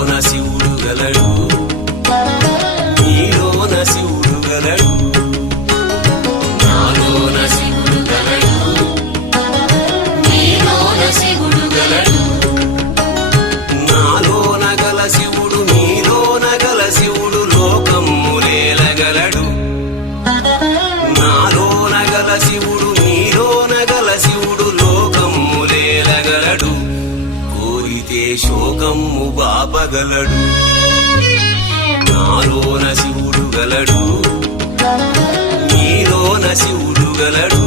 నాలోన శివుడు గలడు, నీలోన శివుడు గలడు. నాలోన శివుడు గలడు, నీలోన శివుడు గలడు. నాలోన గల శివుడు నీలోన గల శివుడు లోకమ్ములేలగలడు. నాలోన గల శివుడు నీలోన గల శివుడు లోకమ్ములేలగలడు. కోరితే శోకమ్ము బాపగలడు. నాలోన శివుడు గలడు, నీలోన శివుడు గలడు.